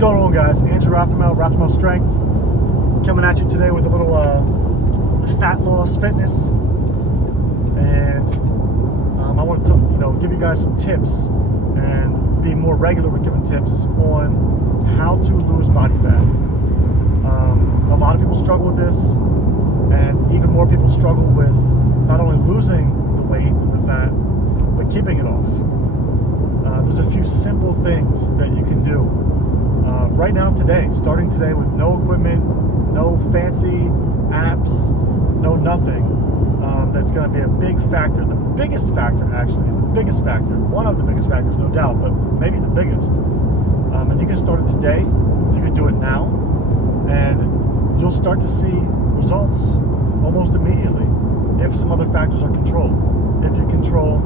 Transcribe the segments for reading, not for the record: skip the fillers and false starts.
going on, guys? Andrew Rothermel Strength, coming at you today with a little fat loss fitness, and I want to give you guys some tips and be more regular with giving tips on how to lose body fat. A lot of people struggle with this, and even more people struggle with not only losing the weight and the fat, but keeping it off. There's a few simple things that you can do right now today, starting today, with no equipment, no fancy apps, no nothing. That's going to be a big factor, the biggest factor actually, one of the biggest factors, no doubt, but maybe the biggest. And you can start it today, you can do it now, and you'll start to see results almost immediately if some other factors are controlled. If you control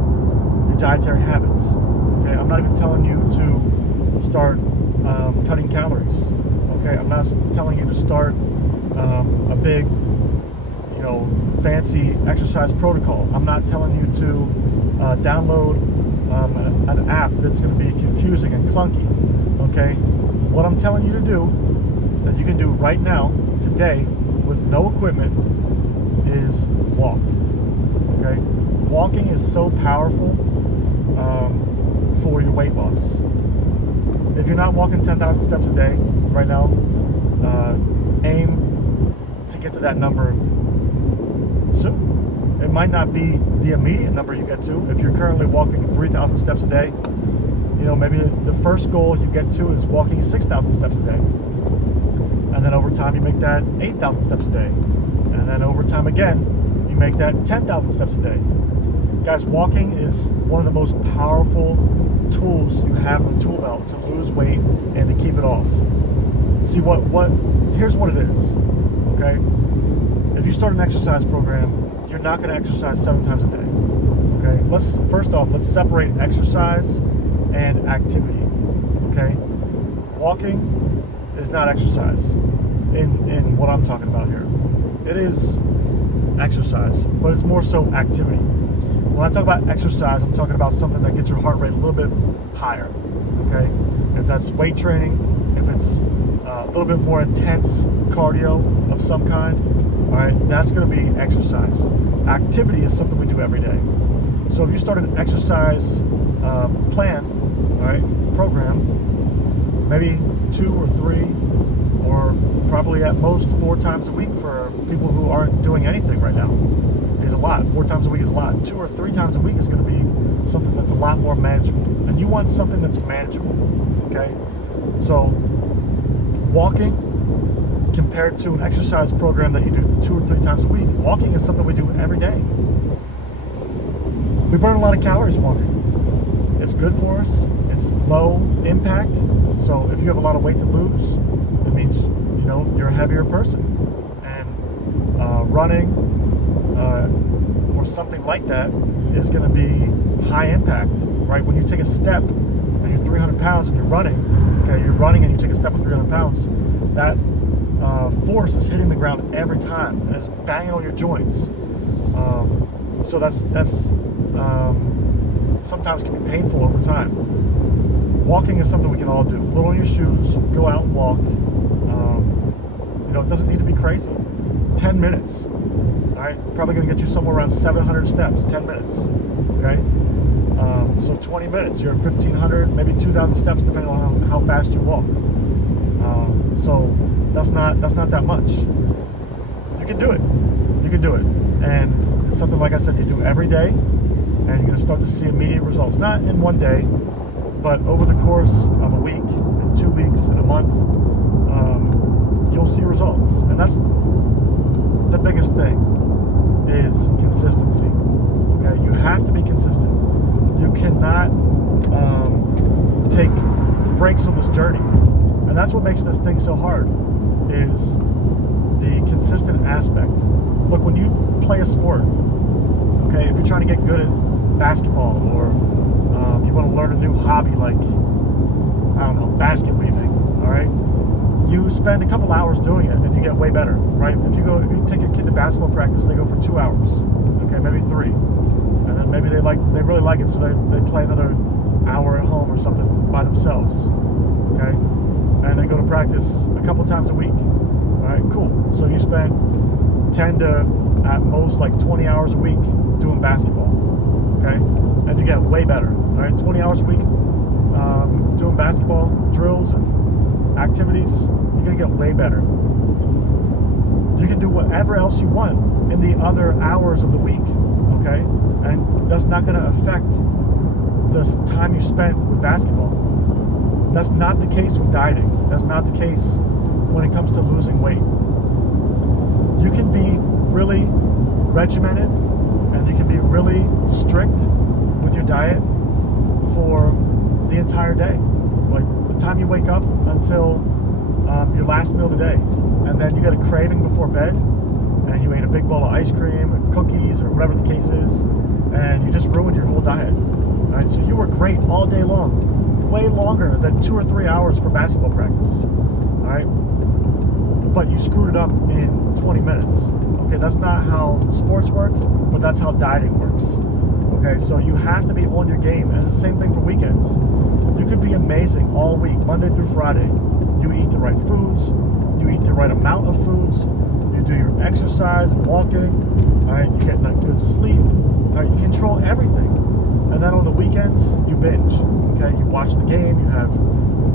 your dietary habits. Okay, I'm not even telling you to start cutting calories. Okay, I'm not telling you to start a big, fancy exercise protocol. I'm not telling you to download an app that's going to be confusing and clunky. Okay, what I'm telling you to do, that you can do right now, today, with no equipment, is walk. Okay, walking is so powerful for your weight loss. If you're not walking 10,000 steps a day right now, aim to get to that number soon. It might not be the immediate number you get to. If you're currently walking 3,000 steps a day, maybe the first goal you get to is walking 6,000 steps a day. And then over time you make that 8,000 steps a day. And then over time again, you make that 10,000 steps a day. Guys, walking is one of the most powerful tools you have in the tool belt to lose weight and to keep it off. See here's what it is, okay? If you start an exercise program, you're not gonna exercise 7 times a day, okay? Let's separate exercise and activity, okay? Walking is not exercise in what I'm talking about here. It is exercise, but it's more so activity. When I talk about exercise, I'm talking about something that gets your heart rate a little bit higher, okay? If that's weight training, if it's a little bit more intense cardio of some kind, all right, that's gonna be exercise. Activity is something we do every day. So if you start an exercise plan, all right, program, maybe 2 or 3, or probably at most 4 times a week for people who aren't doing anything right now, is a lot. 4 times a week is a lot. 2 or 3 times a week is going to be something that's a lot more manageable. And you want something that's manageable, okay? So walking compared to an exercise program that you do 2 or 3 times a week, walking is something we do every day. We burn a lot of calories walking. It's good for us. It's low impact. So if you have a lot of weight to lose, it means, you're a heavier person. And running or something like that is going to be high impact, right? When you take a step and you're 300 pounds and you're running, okay, and you take a step of 300 pounds, that force is hitting the ground every time, and it's banging on your joints. So that's sometimes can be painful over time. Walking is something we can all do. Put on your shoes, go out and walk. It doesn't need to be crazy. 10 minutes. All right, probably going to get you somewhere around 700 steps. 10 minutes. Okay. So 20 minutes, you're at 1,500, maybe 2,000 steps, depending on how fast you walk. So that's not that much. You can do it. And it's something, like I said, you do every day, and you're going to start to see immediate results. Not in one day, but over the course of a week, and 2 weeks, and a month, you'll see results. And that's the biggest thing, is consistency. Okay, you have to be consistent. You cannot take breaks on this journey, and that's what makes this thing so hard, is the consistent aspect. Look, when you play a sport, okay, if you're trying to get good at basketball, or you want to learn a new hobby like, basket weaving, all right, you spend a couple hours doing it and you get way better, right? If you take a kid to basketball practice, they go for 2 hours, okay, maybe 3, and then maybe they really like it, so they play another hour at home or something by themselves, okay? and they go to practice a couple times a week. All right, cool. So you spend 10 to at most like 20 hours a week doing basketball, okay? And you get way better, all right? 20 hours a week doing basketball drills and activities, you're gonna get way better. You can do whatever else you want in the other hours of the week, okay? And that's not gonna affect the time you spent with basketball. That's not the case with dieting. That's not the case when it comes to losing weight. You can be really regimented and you can be really strict with your diet for the entire day. Like the time you wake up until your last meal of the day. And then you get a craving before bed and you ate a big bowl of ice cream or cookies or whatever the case is, and you just ruined your whole diet. Right? So you were great all day long, way longer than 2 or 3 hours for basketball practice. All right? But you screwed it up in 20 minutes. Okay, that's not how sports work, but that's how dieting works. Okay, so you have to be on your game, and it's the same thing for weekends. You could be amazing all week, Monday through Friday. You eat the right foods, you eat the right amount of foods, you do your exercise and walking, all right, you get good sleep, all right, you control everything. And then on the weekends, you binge, okay? You watch the game, you have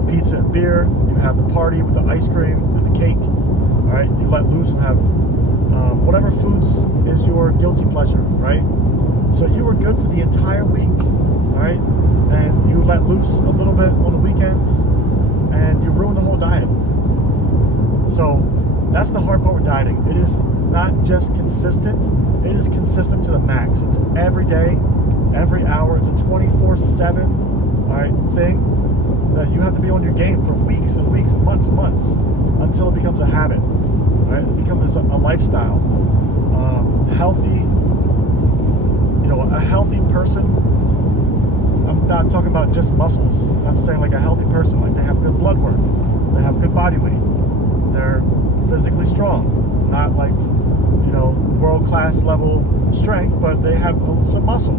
pizza and beer, you have the party with the ice cream and the cake, all right? You let loose and have whatever foods is your guilty pleasure, right? So you were good for the entire week, all right? And you let loose a little bit on the weekends, and you ruin the whole diet. So that's the hard part with dieting. It is not just consistent, it is consistent to the max. It's every day, every hour. It's a 24/7, all right, thing that you have to be on your game for weeks and weeks and months until it becomes a habit, right? It becomes a lifestyle. Healthy, a healthy person. I'm not talking about just muscles. I'm saying like a healthy person, like they have good blood work, they have good body weight, they're physically strong, not like, world-class level strength, but they have some muscle,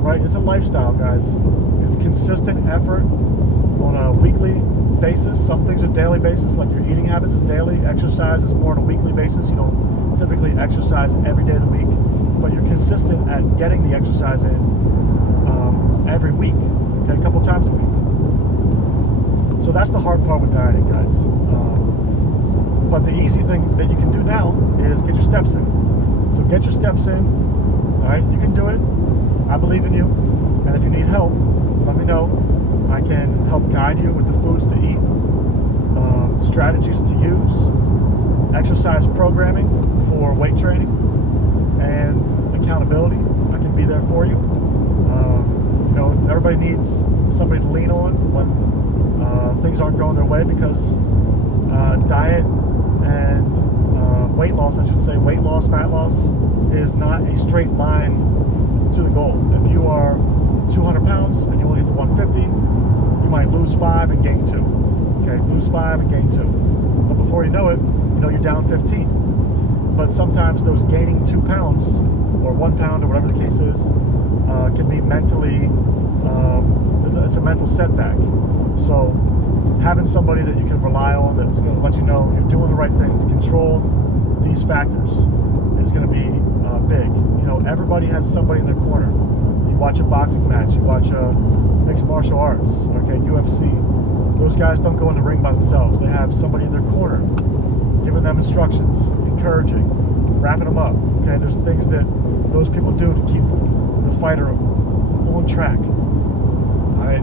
right? It's a lifestyle, guys. It's consistent effort on a weekly basis. Some things are daily basis, like your eating habits is daily. Exercise is more on a weekly basis. You don't typically exercise every day of the week, but you're consistent at getting the exercise in every week, okay, a couple times a week. So that's the hard part with dieting, guys. But the easy thing that you can do now is get your steps in. So get your steps in, all right? You can do it. I believe in you. And if you need help, let me know. I can help guide you with the foods to eat, strategies to use, exercise programming for weight training, and accountability. I can be there for you. Everybody needs somebody to lean on when things aren't going their way, because diet and weight loss, weight loss, fat loss, is not a straight line to the goal. If you are 200 pounds and you want to get to 150, you might lose 5 and gain 2. Okay, lose 5 and gain 2. But before you know it, you're down 15. But sometimes those gaining 2 pounds or 1 pound or whatever the case is can be mentally, it's a mental setback. So having somebody that you can rely on that's going to let you know you're doing the right things, control these factors, is going to be big. Everybody has somebody in their corner. You watch a boxing match, you watch mixed martial arts, okay, UFC. Those guys don't go in the ring by themselves. They have somebody in their corner giving them instructions, encouraging, wrapping them up. Okay, there's things that those people do to keep the fighter on track. All right,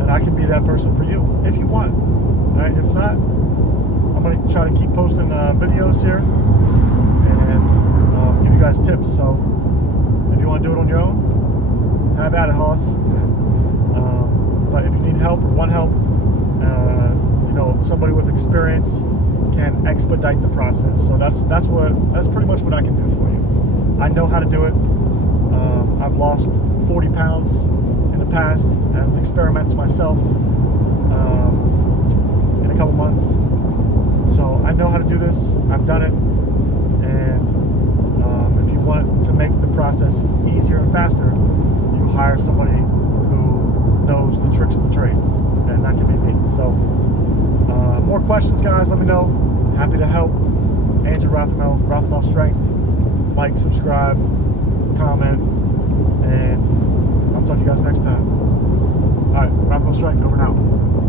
and I can be that person for you if you want. All right, if not, I'm going to try to keep posting videos here and give you guys tips. So if you want to do it on your own, have at it, Hoss. But if you need help or want help, somebody with experience can expedite the process. So that's pretty much what I can do for you. I know how to do it. I've lost 40 pounds in the past as an experiment to myself in a couple months. So I know how to do this. I've done it. And if you want to make the process easier and faster, you hire somebody who knows the tricks of the trade. And that can be me. So more questions, guys, let me know. Happy to help. Andrew Rothermel Strength. Like, subscribe, comment, and I'll talk to you guys next time. All right, Rothermel Strength, over and out.